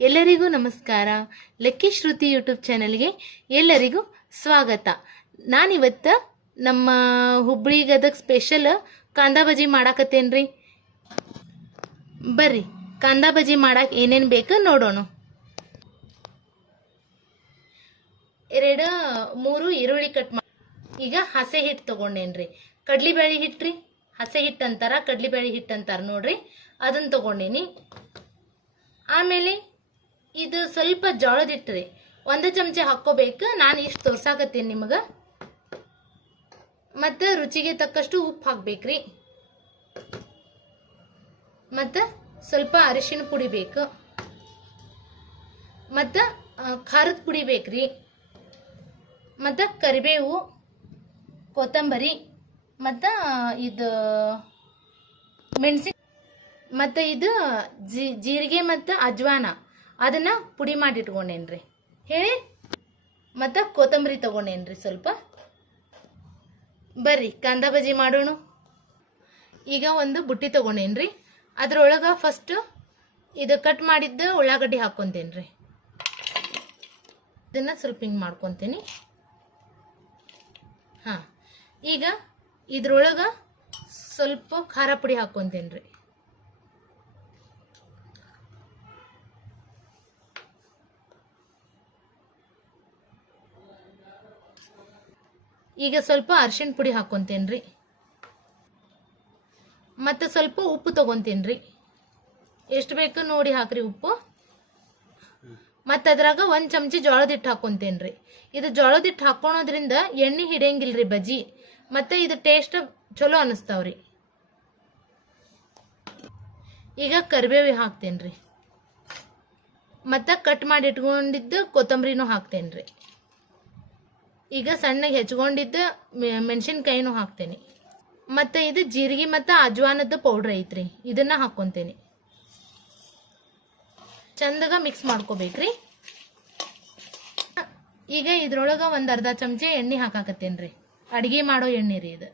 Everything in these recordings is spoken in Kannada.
ಎಲ್ಲರಿಗೂ ನಮಸ್ಕಾರ. ಲಕ್ಕಿ ಶ್ರುತಿ ಯೂಟ್ಯೂಬ್ ಚಾನೆಲ್ಗೆ ಎಲ್ಲರಿಗೂ ಸ್ವಾಗತ. ನಾನಿವತ್ತು ನಮ್ಮ ಹುಬ್ಬಳ್ಳಿ ಗದಗ ಸ್ಪೆಷಲ್ ಕಾಂದಾ ಬಜ್ಜಿ ಮಾಡಾಕತ್ತೇನ್ರಿ. ಬರ್ರಿ ಕಾಂದಾ ಬಜ್ಜಿ ಮಾಡಕ್ಕೆ ಏನೇನು ಬೇಕು ನೋಡೋಣ. 2-3 ಈರುಳ್ಳಿ ಕಟ್ ಮಾಡಿ. ಈಗ ಹಸೆ ಹಿಟ್ಟು ತಗೊಂಡೇನ್ರಿ. ಕಡ್ಲಿಬೇಳೆ ಹಿಟ್ರಿ, ಹಸೆ ಹಿಟ್ಟು ಅಂತಾರ, ಕಡ್ಲಿಬೇಳೆ ಹಿಟ್ಟು ಅಂತಾರ ನೋಡ್ರಿ, ಅದನ್ನ ತಗೊಂಡೇನಿ. ಆಮೇಲೆ ಇದು ಸ್ವಲ್ಪ ಜೋಳದ ಹಿಟ್ರಿ, 1 ಚಮಚ ಹಾಕ್ಕೋಬೇಕು. ನಾನು ಇಷ್ಟು ತೋರ್ಸಾಕತ್ತೀನಿ ನಿಮಗೆ. ಮತ್ತು ರುಚಿಗೆ ತಕ್ಕಷ್ಟು ಉಪ್ಪು ಹಾಕ್ಬೇಕ್ರಿ. ಮತ್ತು ಸ್ವಲ್ಪ ಅರಿಶಿಣ ಪುಡಿ ಬೇಕು, ಮತ್ತು ಖಾರದ ಪುಡಿ ಬೇಕ್ರಿ, ಮತ್ತು ಕರಿಬೇವು, ಕೊತ್ತಂಬರಿ, ಮತ್ತು ಇದು ಮೆಣಸಿನ, ಮತ್ತು ಇದು ಜೀರಿಗೆ ಮತ್ತು ಅಜ್ವಾನ ಅದನ್ನು ಪುಡಿ ಮಾಡಿ ಇಟ್ಕೊಂಡೇನ್ರಿ ಹೇಳಿ. ಮತ್ತು ಕೊತ್ತಂಬರಿ ತಗೊಂಡೇನ್ರಿ ಸ್ವಲ್ಪ. ಬರ್ರಿ ಕಾಂದಾ ಬಜ್ಜಿ ಮಾಡೋಣ. ಈಗ ಒಂದು ಬುಟ್ಟಿ ತಗೊಂಡೇನ್ರಿ. ಅದ್ರೊಳಗೆ ಫಸ್ಟ್ ಇದು ಕಟ್ ಮಾಡಿದ್ದು ಉಳ್ಳಾಗಡ್ಡಿ ಹಾಕ್ಕೊಂತೇನ್ರಿ. ಇದನ್ನು ಸ್ವಲ್ಪ ಹಿಂಗೆ ಮಾಡ್ಕೊತೀನಿ. ಹಾಂ, ಈಗ ಇದ್ರೊಳಗೆ ಸ್ವಲ್ಪ ಖಾರ ಪುಡಿ ಹಾಕ್ಕೊಂತೇನ್ರಿ. ಈಗ ಸ್ವಲ್ಪ ಅರಿಶಿಣ ಪುಡಿ ಹಾಕ್ಕೊಂತೇನ್ರಿ. ಮತ್ತು ಸ್ವಲ್ಪ ಉಪ್ಪು ತಗೊಂತೇನ್ರಿ. ಎಷ್ಟು ಬೇಕು ನೋಡಿ ಹಾಕ್ರಿ ಉಪ್ಪು. ಮತ್ತು ಅದ್ರಾಗ 1 ಚಮಚ ಜೋಳದ ಹಿಟ್ಟು ಹಾಕ್ಕೊಂತೇನ್ರಿ. ಇದು ಜೋಳದ ಹಿಟ್ಟು ಹಾಕ್ಕೊಳೋದ್ರಿಂದ ಎಣ್ಣೆ ಹಿಡಿಯಂಗಿಲ್ರಿ ಬಜ್ಜಿ, ಮತ್ತು ಇದು ಟೇಸ್ಟ್ ಚಲೋ ಅನ್ನಿಸ್ತಾವ್ರಿ. ಈಗ ಕರಿಬೇವು ಹಾಕ್ತೇನ್ರಿ. ಮತ್ತು ಕಟ್ ಮಾಡಿ ಇಟ್ಕೊಂಡಿದ್ದು ಕೊತ್ತಂಬರಿನೂ ಹಾಕ್ತೇನ್ರಿ. ಈಗ ಸಣ್ಣಗೆ ಹೆಚ್ಕೊಂಡಿದ್ದು ಮೆಣಸಿನ್ಕಾಯಿನೂ ಹಾಕ್ತೇನೆ. ಮತ್ತು ಇದು ಜೀರಿಗೆ ಮತ್ತು ಅಜ್ವಾನದ ಪೌಡ್ರ್ ಐತ್ರಿ, ಇದನ್ನು ಹಾಕ್ಕೊತೇನೆ. ಚಂದಾಗ ಮಿಕ್ಸ್ ಮಾಡ್ಕೋಬೇಕ್ರಿ. ಈಗ ಇದ್ರೊಳಗೆ 1/2 ಚಮಚ ಎಣ್ಣೆ ಹಾಕಾಕತ್ತೇನ್ರಿ. ಅಡುಗೆ ಮಾಡೋ ಎಣ್ಣೆ ರೀ ಇದು.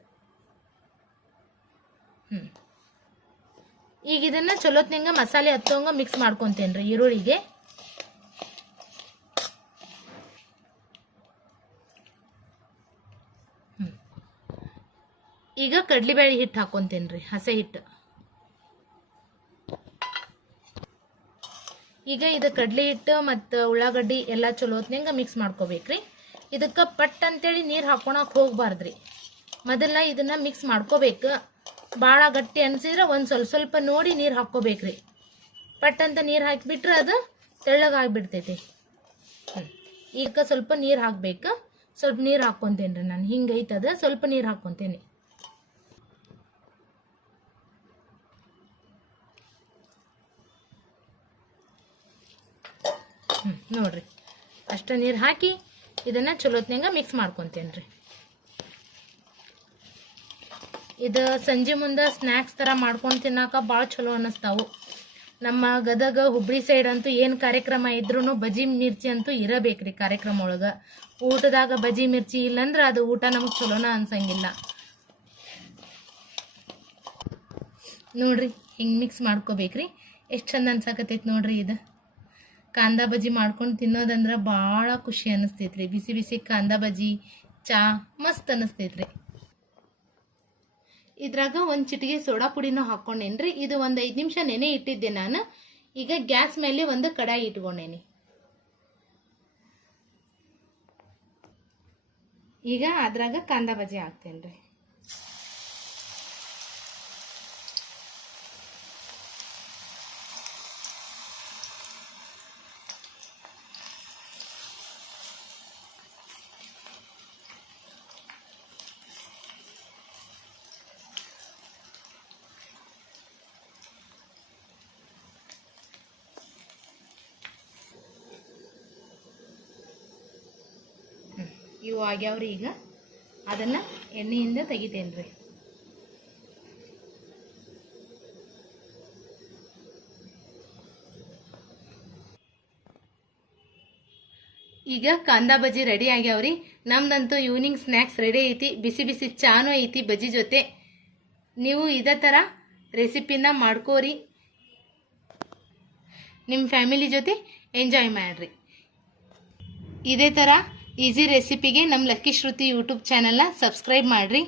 ಈಗ ಇದನ್ನು ಚಲೋತ್ನಂಗ ಮಸಾಲೆ ಹತ್ತೋಂಗ ಮಿಕ್ಸ್ ಮಾಡ್ಕೊತೇನ್ರಿ ಈರುಳ್ಳಿಗೆ. ಈಗ ಕಡ್ಲಿಬೇಳೆ ಹಿಟ್ಟು ಹಾಕ್ಕೊಂತೇನ್ರಿ, ಹಸೆ ಹಿಟ್ಟು. ಈಗ ಇದು ಕಡ್ಲಿ ಹಿಟ್ಟು ಮತ್ತು ಉಳ್ಳಾಗಡ್ಡಿ ಎಲ್ಲ ಚಲೋ ಹೊತ್ನಂಗ ಮಿಕ್ಸ್ ಮಾಡ್ಕೋಬೇಕ್ರಿ. ಇದಕ್ಕೆ ಪಟ್ ಅಂತೇಳಿ ನೀರು ಹಾಕ್ಕೊಳಕ್ಕೆ ಹೋಗ್ಬಾರ್ದ್ರಿ. ಮೊದಲ ಇದನ್ನು ಮಿಕ್ಸ್ ಮಾಡ್ಕೋಬೇಕು. ಭಾಳ ಗಟ್ಟಿ ಅನಿಸಿದ್ರೆ ಒಂದು ಸ್ವಲ್ಪ ನೋಡಿ ನೀರು ಹಾಕ್ಕೋಬೇಕ್ರಿ. ಪಟ್ ಅಂತ ನೀರು ಹಾಕಿಬಿಟ್ರೆ ಅದು ತೆಳ್ಳಗಾಗಿಬಿಡ್ತೈತಿ. ಈಗ ಸ್ವಲ್ಪ ನೀರು ಹಾಕಬೇಕು. ಸ್ವಲ್ಪ ನೀರು ಹಾಕ್ಕೊತೇನ್ರಿ ನಾನು. ಹಿಂಗೈತದ, ಸ್ವಲ್ಪ ನೀರು ಹಾಕ್ಕೊತೇನೆ. ನೋಡ್ರಿ, ಅಷ್ಟು ನೀರು ಹಾಕಿ ಇದನ್ನು ಚಲೋತ್ನಂಗ ಮಿಕ್ಸ್ ಮಾಡ್ಕೊತೇನ್ರಿ. ಇದು ಸಂಜೆ ಮುಂದೆ ಸ್ನ್ಯಾಕ್ಸ್ ಥರ ಮಾಡ್ಕೊಂಡು ತಿನ್ನೋಕೆ ಭಾಳ ಚಲೋ ಅನ್ನಿಸ್ತಾವು. ನಮ್ಮ ಗದಗ ಹುಬ್ಬಳ್ಳಿ ಸೈಡ್ ಅಂತೂ ಏನು ಕಾರ್ಯಕ್ರಮ ಇದ್ರೂ ಬಜ್ಜಿ ಮಿರ್ಚಿ ಅಂತೂ ಇರಬೇಕ್ರಿ ಕಾರ್ಯಕ್ರಮ ಒಳಗೆ. ಊಟದಾಗ ಬಜ್ಜಿ ಮಿರ್ಚಿ ಇಲ್ಲಂದ್ರೆ ಅದು ಊಟ ನಮ್ಗೆ ಚಲೋನ ಅನ್ಸಂಗಿಲ್ಲ. ನೋಡ್ರಿ, ಹಿಂಗೆ ಮಿಕ್ಸ್ ಮಾಡ್ಕೋಬೇಕ್ರಿ. ಎಷ್ಟು ಚಂದ ಅನ್ಸಾಕತ್ತೈತಿ ನೋಡ್ರಿ. ಇದು ಕಾಂದಾ ಬಜ್ಜಿ ಮಾಡ್ಕೊಂಡು ತಿನ್ನೋದಂದ್ರೆ ಭಾಳ ಖುಷಿ ಅನ್ನಿಸ್ತೈತ್ರಿ. ಬಿಸಿ ಬಿಸಿ ಕಾಂದಾ ಬಜ್ಜಿ ಚಾ ಮಸ್ತ್ ಅನ್ನಿಸ್ತೈತ್ರಿ. ಇದ್ರಾಗ 1 ಚಿಟಿಕೆ ಸೋಡಾ ಪುಡಿನೂ ಹಾಕ್ಕೊಂಡೇನ್ರಿ. ಇದು 5 ನಿಮಿಷ ನೆನೆ ಇಟ್ಟಿದ್ದೆ ನಾನು. ಈಗ ಗ್ಯಾಸ್ ಮೇಲೆ ಒಂದು ಕಡಾಯಿ ಇಟ್ಕೊಂಡೇನಿ. ಈಗ ಅದ್ರಾಗ ಕಾಂದಾ ಬಜ್ಜಿ ಹಾಕ್ತೇನ್ರಿ. ಇವು ಆಗ್ಯಾವ್ರಿ. ಈಗ ಅದನ್ನು ಎಣ್ಣೆಯಿಂದ ತೆಗಿತೇನ್ರಿ. ಈಗ ಕಾಂದಾ ಬಜ್ಜಿ ರೆಡಿ ಆಗ್ಯಾವ್ರಿ. ನಮ್ದಂತೂ ಈವ್ನಿಂಗ್ ಸ್ನ್ಯಾಕ್ಸ್ ರೆಡಿ ಐತಿ. ಬಿಸಿ ಬಿಸಿ ಚಾನೂ ಐತಿ ಬಜ್ಜಿ ಜೊತೆ. ನೀವು ಇದೇ ಥರ ರೆಸಿಪಿನ ಮಾಡ್ಕೋರಿ. ನಿಮ್ಮ ಫ್ಯಾಮಿಲಿ ಜೊತೆ ಎಂಜಾಯ್ ಮಾಡಿರಿ. ಇದೇ ಥರ ಈಸಿ ರೆಸಿಪಿಗೆ ನಮ್ಮ ಲಕ್ಕಿ ಶ್ರುತಿ ಯೂಟ್ಯೂಬ್ ಚಾನಲ್ನ ಸಬ್ಸ್ಕ್ರೈಬ್ ಮಾಡಿರಿ,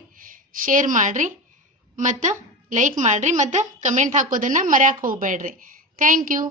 ಶೇರ್ ಮಾಡಿರಿ ಮತ್ತು ಲೈಕ್ ಮಾಡಿರಿ ಮತ್ತು ಕಮೆಂಟ್ ಹಾಕೋದನ್ನು ಮರೆಯೋಕೆ ಹೋಗಬೇಡ್ರಿ. Thank you.